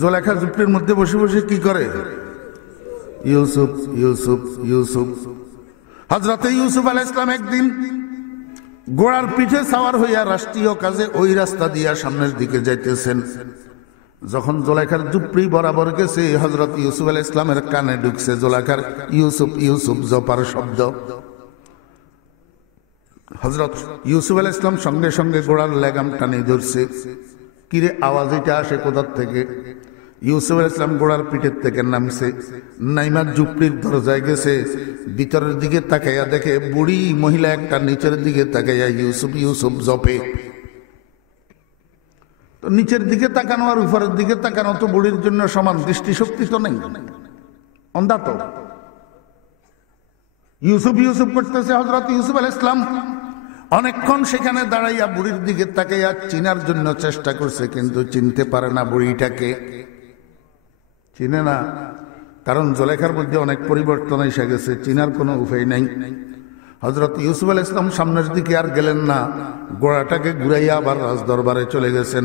জুলেখা ঝুপড়ির মধ্যে বসে বসে কি করে? ইউসুফ ইউসুফ ইউসুফ। হযরতে ইউসুফ আলাইহিস সালাম একদিন ঘোড়ার পিঠে সাওয়ার হইয়া রাষ্ট্রীয় কাজে ওই রাস্তা দিয়া সামনের দিকে যাইতেছেন। যখন জুলেখার ঝুপড়ি বরাবর গেছে, হযরত ইউসুফ আলাইহিস সালামের কানে ঢুকছে জুলেখার ইউসুফ ইউসুফ জপার শব্দ। হযরত ইউসুফ আলাইহিস সালাম সঙ্গে সঙ্গে ঘোড়ার লেগাম টানে ধরছে। কিরে আওয়াজ এটা আসে কোথা থেকে? ইউসুফ আলাইহিস সালাম ঘোড়ার পিঠের থেকে নামছে, নাইমার ঝুপড়ির দরজায় গেছে, ভিতরের দিকে তাকাইয়া দেখে বুড়ি মহিলা একটা নিচের দিকে তাকাইয়া ইউসুফ ইউসুফ জপে। তো নিচের দিকে তাকানো আর উপরের দিকে তাকানো তো বুড়ির জন্য সমান, দৃষ্টিশক্তি তো নেই, অন্ধা তো। ইউসুফ ইউসুফ করতেছে হযরত ইউসুফ আলাইহিস সালাম। অনেকক্ষণ সেখানে দাঁড়াইয়া বুড়ির দিকে তাকাইয়া চিনার জন্য চেষ্টা করছে, কিন্তু চিনতে পারে না বুড়িটাকে, চিনে না। কারণ জুলেখার মধ্যে অনেক পরিবর্তন এসে গেছে, চিনার কোনো উপায় নাই। হযরত ইউসুফ আলাইহিস সালাম সামনের দিকে আর গেলেন না, ঘোড়াটাকে ঘুরাইয়া আবার রাজদরবারে চলে গেছেন।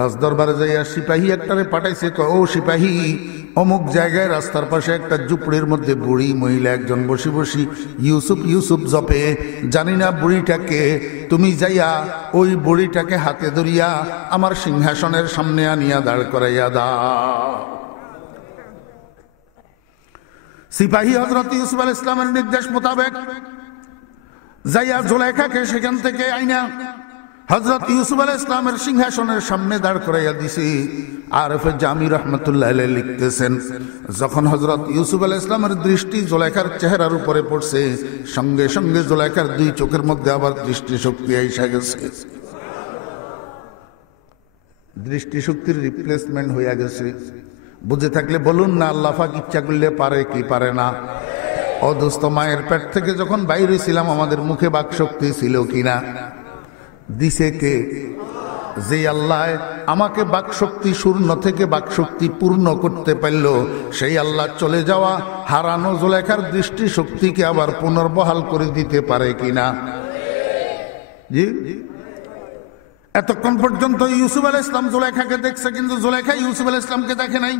রাজদরবারে যাইয়া সিপাহী একটারে পাঠাইছে, ও সিপাহী, অমুক জায়গায় রাস্তার পাশে একটা ঝুপড়ির মধ্যে বুড়ি মহিলা একজন বসি বসি ইউসুফ ইউসুফ জপে, জানি না বুড়িটাকে, তুমি যাইয়া ওই বুড়িটাকে হাতে ধরিয়া আমার সিংহাসনের সামনে আনিয়া দাঁড় করাইয়া দাও। সিপাহী হযরত ইউসুফ আলাইহিস সালামের নির্দেশ মোতাবেক যাইয়া জুলেখাকে সেখান থেকে আইনা হযরত ইউসুফ আলাইহিস সালামের সিংহাসনের সামনে দাঁড় করাইয়া দিছি। আরফে জামি রাহমাতুল্লাহ আলাইহি লিখতেছেন, যখন হযরত ইউসুফ আলাইহিস সালামের দৃষ্টি জুলেখার চেহারার উপরে পড়ছে, সঙ্গে সঙ্গে জুলেখার দুই চোখের মধ্যে আবার দৃষ্টিশক্তি আইসা গেছে। দৃষ্টিশক্তির রিপ্লেসমেন্ট হইয়া গেছে। বুঝে থাকলে বলুন না, আল্লাহ পাক ইচ্ছা করলে পারে কি পারে না? ও দোস্ত, মায়ের পেট থেকে যখন বাইরে ছিলাম আমাদের মুখে বাক শক্তি ছিল কিনা? দিছে কে? যে আল্লাহ আমাকে বাক শক্তি শূন্য থেকে বাক শক্তি পূর্ণ করতে পারল, সেই আল্লাহ চলে যাওয়া হারানো জুলেখার দৃষ্টি শক্তিকে আবার পুনর্বহাল করে দিতে পারে কিনা? জি। এতক্ষণ পর্যন্ত ইউসুফ আলাইহিস সালাম জুলেখাকে দেখছে, কিন্তু জুলেখা ইউসুফ আলাইহিস সালামকে দেখে নাই।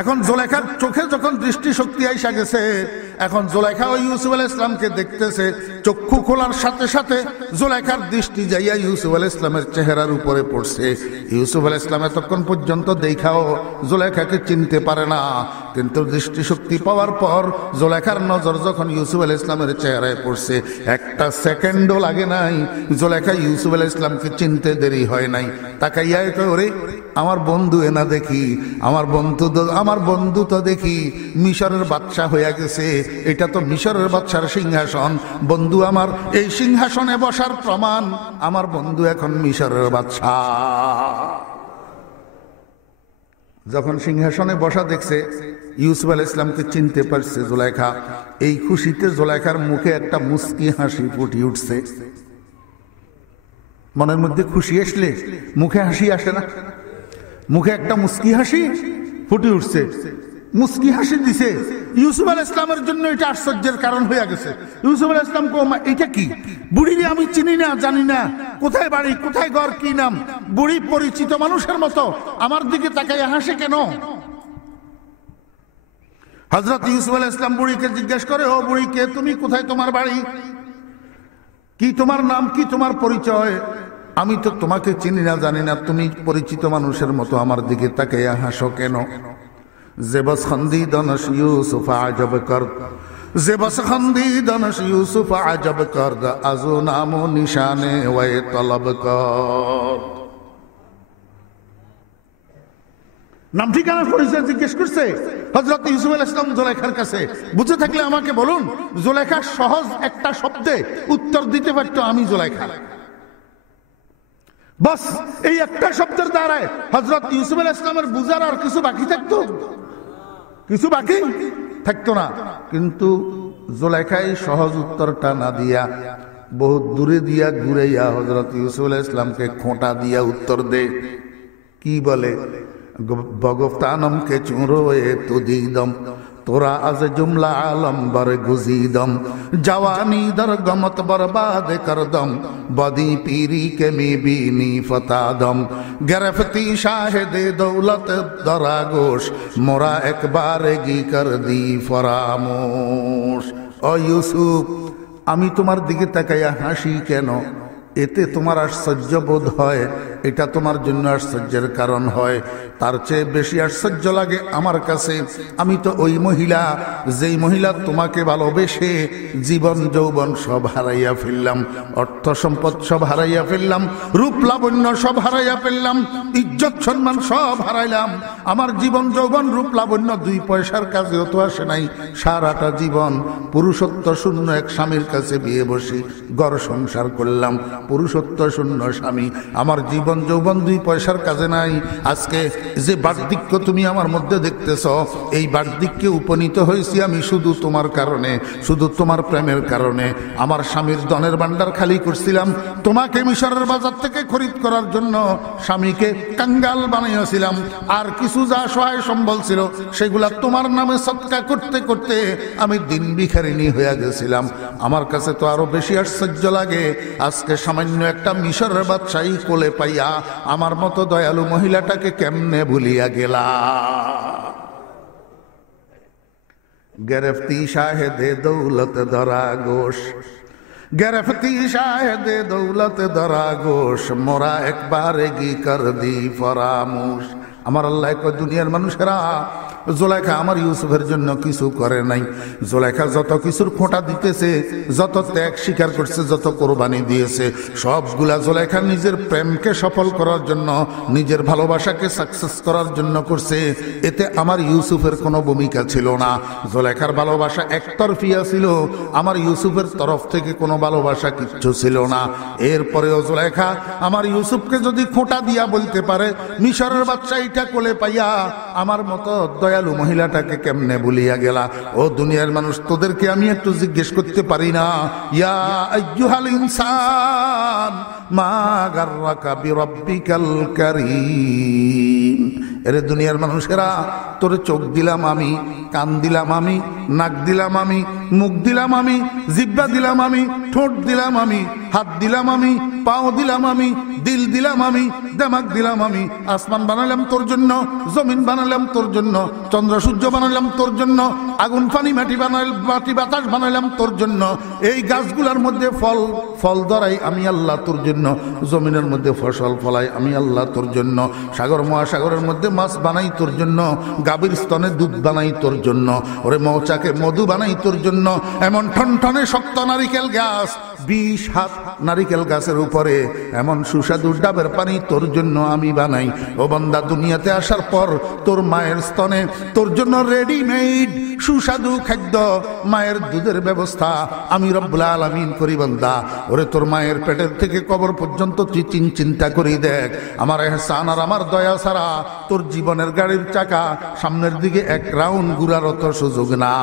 এখন জুলেখার চোখে যখন দৃষ্টি শক্তি আইসা গেছে, এখন জুলেখা ও ইউসুফ আলাইহিস সালামকে দেখতেছে। চক্ষু খোলার সাথে সাথে জুলেখার দৃষ্টি যাইয়া ইউসুফ আলাইহিস সালামের চেহারার উপরে পড়ছে। ইউসুফ আলাইহিস সালাম এতক্ষণ পর্যন্ত দেখাও জুলেখাকে চিনতে পারে না, কিন্তু দৃষ্টি শক্তি পাওয়ার পর জুলেখার নজর যখন ইউসুফ আলাইহিস সালামের চেহারায় পড়ছে, একটা সেকেন্ডও লাগে নাই, জুলেখা ইউসুফ আলাইহিস সালামকে চিনতে দেরি হয় নাই। তাকাইয়া কয়, ওরে আমার বন্ধু এনা দেখি, আমার বন্ধু তো দেখি মিশরের বাদশা হইয়া গেছে, এটা তো মিশরের বাদশার সিংহাসন। বন্ধু আমার, এই সিংহাসনে বসার প্রমাণ আমার বন্ধু এখন মিশরের বাদশা। যখন সিংহাসনে বসা দেখছে, ইউসুফ আলাইহিস সালামকে চিনতে পারছে জুলেখা। এই খুশিতে জুলেখার মুখে একটা মুস্কি হাসি ফুটে উঠছে। মনের মধ্যে খুশি আসলে মুখে হাসি আসে না? মুখে একটা মুস্কি হাসি ফুটে উঠছে। মুস্কি হাসি দিছে ইউসুফ আলাইহিস সালামের জন্য এটা আশ্চর্যের কারণ হয়ে গেছে। ইউসুফ আলাইহিস সালাম কো, এটা কি? বুড়িরে আমি চিনি না, জানি না, কোথায় বাড়ি, কোথায় ঘর, কি নাম? বুড়ি পরিচিত মানুষের মতো আমার দিকে তাকাইয়া হাসে কেন? হযরত ইউসুফ আলাইহিস সালাম বুড়িকে জিজ্ঞেস করে, ও বুড়ি, কে তুমি? কোথায় তোমার বাড়ি? কি তোমার নাম, কি তোমার পরিচয়? আমি তো তোমাকে চিনি না, জানি না, তুমি পরিচিত মানুষের মতো আমার দিকে তাকাইয়া হাসো কেন? জেবস খন্দিদনস ইউসুফ আজব করদ, জেবস খন্দিদনস ইউসুফ আজব করদ, আজু নাম নিশানে ওয়ে তলব কর। নাম ঠিকানা পরিচয় জিজ্ঞেস করছে হযরত ইউসুফ আলাইহিস সালাম জুলেখার কাছে। বুঝে থাকলে আমাকে বলুন, জুলেখা সহজ একটা শব্দে উত্তর দিতে পারতো, আমি জুলেখা। বাস এই একটা শব্দের দ্বারায় হযরত ইউসুফ আলাইহিস সালামের বুঝার আর কিছু বাকি থাকতো? কিছু বাকি থাকতো না। কিন্তু জুলেখা এই সহজ উত্তরটা না দিয়া বহুত দূরে দিয়া ঘুরাইয়া হযরত ইউসুফ আলাইহিস সালামকে খোঁটা দিয়া উত্তর দে। কি বলে? বগফতানম কে চুঁরো এ তুদিদম তোরা আজ জুমলা আলম बर गुजीदम जवानी दर गमत बर्बाद कर दम बदी पीरी के मी बीनी फतादम गिरफ्ती शाहिदे दौलत दरागोश मोरा एक बारगी कर दी फरामोश। ओ यूसुफ আমি তোমার দিকে তাকাইয়া হাসি কেন? এতে তোমার আশ্চর্য বোধ হয়, এটা তোমার জন্য আশ্চর্যের কারণ হয়। তার চেয়ে বেশি আশ্চর্য লাগে আমার কাছে, আমি তো ওই মহিলা, যেই মহিলা তোমাকে ভালোবেসে জীবন যৌবন সব হারাইয়া ফেললাম, অর্থ সম্পদ সব হারাইয়া ফেললাম, রূপ লাবণ্য সব হারাইয়া ফেললাম, ইজ্জত সম্মান সব হারাইলাম। আমার জীবন যৌবন রূপ লাবণ্য 2 পয়সার কাজেও তো আসে নাই। সারাটা জীবন পুরুষত্ব শূন্য এক স্বামীর কাছে বিয়ে বসি ঘর সংসার করলাম, পুরুষত্ব শূন্য স্বামী। আমার জীবন যৌবন 2 পয়সার কাজে নাই। আজকে যে বার্ধক্য তুমি আমার মধ্যে দেখতেছ, এই বার্ধক্যে উপনীত হয়েছি আমি শুধু তোমার কারণে, শুধু তোমার প্রেমের কারণে। আমার স্বামীর ধনের ভান্ডার খালি করছিলাম তোমাকে মিশরের বাজার থেকে খরিদ করার জন্য, স্বামীকে কাঙ্গাল বানাইয়াছিলাম, আর কিছু যা সহায় সম্বল ছিল সেগুলা তোমার নামে সৎকা করতে করতে আমি দিন ভিখারিনী হয়ে গেছিলাম। আমার কাছে তো আরো বেশি আশ্চর্য লাগে, আজকে সামান্য একটা মিশরের বাদশাহী কোলে পাইয়া আমার মতো দয়ালু মহিলাটাকে কেমনে ভুলিয়া গেলা। গেরফতি শাহেদে দৌলত ধরা গোশ, গেরফতি শাহেদে দৌলত ধরা গোশ মোরা একবার এগি কর দি ফরামুশ। আমার আল্লাহ কয়, দুনিয়ার মানুষেরা জোলেখা আমার ইউসুফের জন্য কিছু করে নাই। জোলেখা যত কিছুর খোঁটা দিতেছে, যত ত্যাগ স্বীকার করছে, যত কোরবানি দিয়েছে, সবগুলা জোলেখা নিজের প্রেমকে সফল করার জন্য, নিজের ভালোবাসাকে সাকসেস করার জন্য করছে। এতে আমার ইউসুফের কোনো ভূমিকা ছিল না। জোলেখার ভালোবাসা একতরফিয়া ছিল, আমার ইউসুফের তরফ থেকে কোনো ভালোবাসা কিচ্ছু ছিল না। এরপরেও জোলেখা আমার ইউসুফকে যদি খোঁটা দিয়া বলতে পারে, মিশরের বাচ্চা এটা কোলে পাইয়া আমার মতো দয়ালু মহিলাটাকে কেমনে ভুলিয়া গেলা। ও দুনিয়ার মানুষ, তোদেরকে আমি একটু জিজ্ঞেস করতে পারি না, ইয়া আইয়ুহাল ইনসান মা গাররাকা বিরাব্বিকাল কারীম। এরে দুনিয়ার মানুষেরা, তোরে চোখ দিলাম আমি, কান দিলাম আমি, নাক দিলাম আমি, মুখ দিলাম আমি, জিহ্বা দিলাম আমি, ঠোঁট দিলাম আমি, হাত দিলাম আমি, পাও দিলাম আমি, দিল দিলাম আমি, দিমাগ দিলাম আমি। আসমান বানালাম তোর জন্য, জমিন বানালাম তোর জন্য, চন্দ্র সূর্য বানালাম তোর জন্য, আগুন পানি মাটি বাতাস বানালাম তোর জন্য। এই গাছগুলোর মধ্যে ফল ধরাই আমি আল্লাহ তোর জন্য, জমিনের মধ্যে ফসল ফলাই আমি আল্লাহ তোর জন্য, সাগর মহাসাগরের মধ্যে মাছ বানাই তোর জন্য, গাভীর স্তনে দুধ বানাই তোর জন্য, ওরে মৌচাকে মধু বানাই তোর জন্য। এমন ঠনঠনে শক্ত নারিকেল গাছ, 20 হাত নারিকেল গাছের উপরে এমন সুস্বাদু ডাবের পানি তোর জন্য আমি বানাই। ও বান্দা, দুনিয়াতে আসার পর তোর মায়ের স্তনে তোর জন্য রেডিমেড সুস্বাদু খাদ্য, মায়ের দুধের ব্যবস্থা আমি রব্বুল আলামিন করি। বান্দা, ওরে তোর মায়ের পেটের থেকে কবর পর্যন্ত তুই চিন্তা করি দেখ, আমার এহসান আর আমার দয়া ছাড়া তোর জীবনের গাড়ির চাকা সামনের দিকে 1 রাউন্ড ঘুরার অত সুযোগ না।